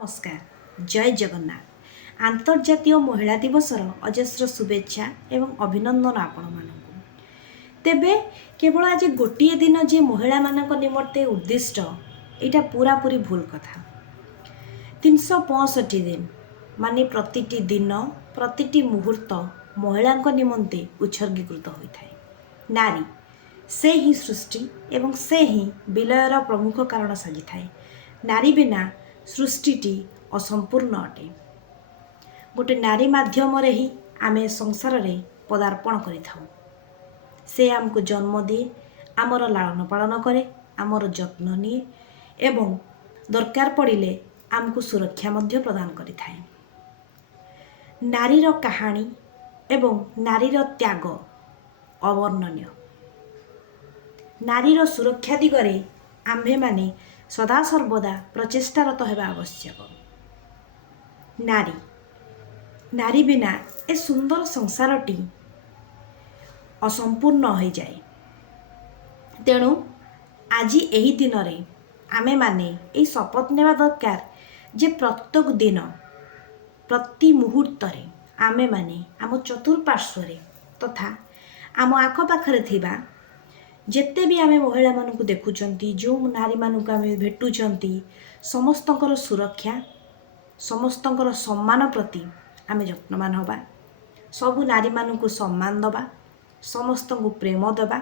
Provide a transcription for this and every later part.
नमस्कार जय जगन्नाथ आंतर्जातीय महिला दिवसर अजस्र शुभेच्छा एवं अभिनंदन आपण मानक तेबे केवल आज गोटे दिन जे महिला मानक निमंते उद्दिष्ट यहाँ पूरा पूरी भूल कथा 365 दिन माने प्रतिटी दिन प्रतिटी मुहूर्त महिला निमंते उत्सर्गीकृत होता है। नारी से ही सृष्टि एवं से ही विलयर प्रमुख कारण साजि थाए। नारी बिना सृष्टिटी असंपूर्ण अटे। गोटे नारी माध्यम ही आमे संसार रे पदार्पण करिथाउ। से आमको जन्म दिए, आमर लालन पालन करे, आमर जत्न निए एवं दरकार पड़िले आमको सुरक्षा मध्य प्रदान करिथाए। नारीर कहानी एवं नारीर त्याग अवर्णनीय। नारीर सुरक्षा दिगरे आम्भे माने सदा सर्वदा प्रचेष्टारत हेबा आवश्यक। नारी बिना ए सुंदर संसारटी असंपूर्ण हो जाए। तेणु आज यही दिन रे आमे माने ए शपथ नेवा दरकार जे प्रत्येक दिन प्रति मुहूर्त रे आमे माने आम चतुर्पार्श्व तथा आम आखपाखरे थिबा जेते भी आमे महिला मानू देखुचंती जो नारी मानू आमे भेटुचंती समस्तंकर सुरक्षा समस्तंकर सम्मान प्रति आमे यत्नवान होबा। सबु नारी मानू सम्मान दबा, समस्त को प्रेम दबा,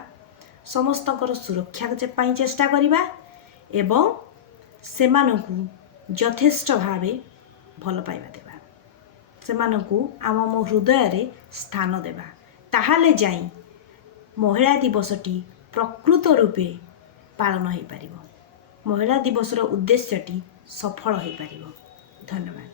समस्तंकर सुरक्षा पाई चेष्टा करिबा एवं सेमानकु यथेष्ट भावे भल पाइबा देबा। सेमानकु आम मो हृदय रे स्थान देबा। ताहाले जाई महिला दिवसटी प्रकृत रूपे पालन हो पारिबो। महिला दिवसर उद्देश्यटी सफल हो पारिबो। धन्यवाद।